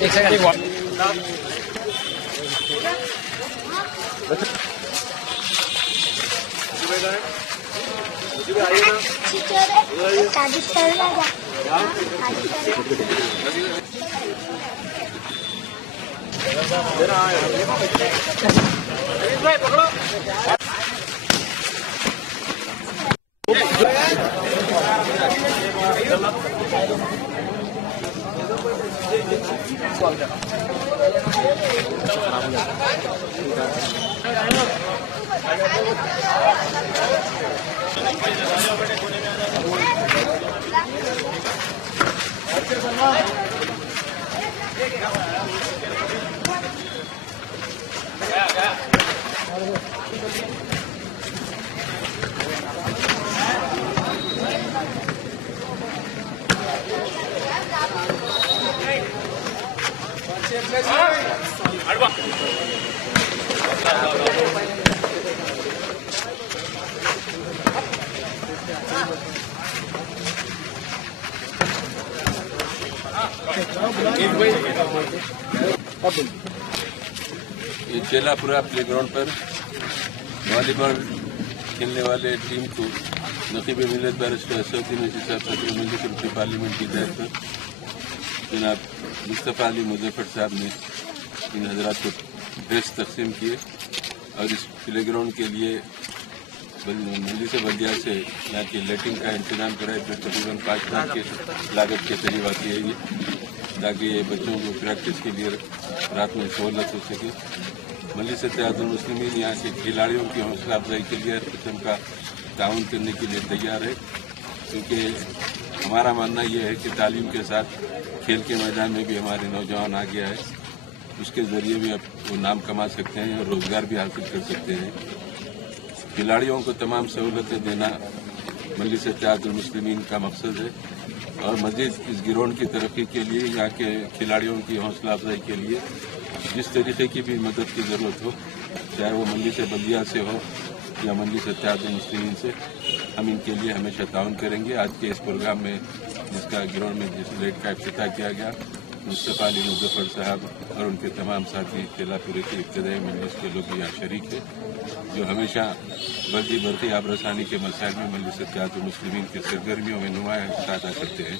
एक सेकंड ये चेलापुरा प्लेग्राउंड पर वॉलीबॉल खेलने वाले टीम को नकीब मिलत बैरिस्टर असदुद्दीन अजीज साहब सदर मजलिस पार्लियामेंट की हिदायत पर जनाब मुस्तफ़ा अली मुजफ्फर साहब ने इन हजरात को ड्रेस तकसीम किए और इस प्लेग्राउंड के लिए मजलिस बल्दिया से यहाँ के लेटिंग का इंतजाम कराए जो तकरीबन 5 लाख के लागत के करीब आती है ये, ताकि बच्चों को प्रैक्टिस के लिए रात में सहूलत हो सके। मजलिस इत्तेहादुल मुस्लिमीन यहाँ के खिलाड़ियों की हौसला अफजाई के लिए हर किस्म का ताउन करने के लिए तैयार है, क्योंकि हमारा मानना यह है कि तालीम के साथ खेल के मैदान में भी हमारे नौजवान आ गया है, उसके ज़रिए भी अब वो नाम कमा सकते हैं और रोज़गार भी हासिल कर सकते हैं। खिलाड़ियों को तमाम सहूलतें देना मजलिस इत्तेहादुल मुस्लिमीन का मकसद है और मज़ीद इस गिरोड की तरक्की के लिए यहाँ के खिलाड़ियों की हौसला अफजाई के लिए जिस तरीके की भी मदद की ज़रूरत हो, चाहे वो मजलिस बल्दिया से हो या मजलिस इत्तेहादुल मुस्लिमीन से, हम इनके लिए हमेशा ताउन करेंगे। आज के इस प्रोग्राम में जिसका गिरोड में जिस लेट का इफ्तिताह किया गया, मुस्तफ़ा अली मुजफ्फर साहब और उनके तमाम साथी चेलापुरे के इब्तदाई मजलिस के लोग यहाँ शरीक है, जो हमेशा बल्दी बरती आबरसानी के मसाइल में मजलिस इत्तेहादुल मुस्लिमीन की सरगर्मियों में नुमायां हिस्सा अदा करते हैं।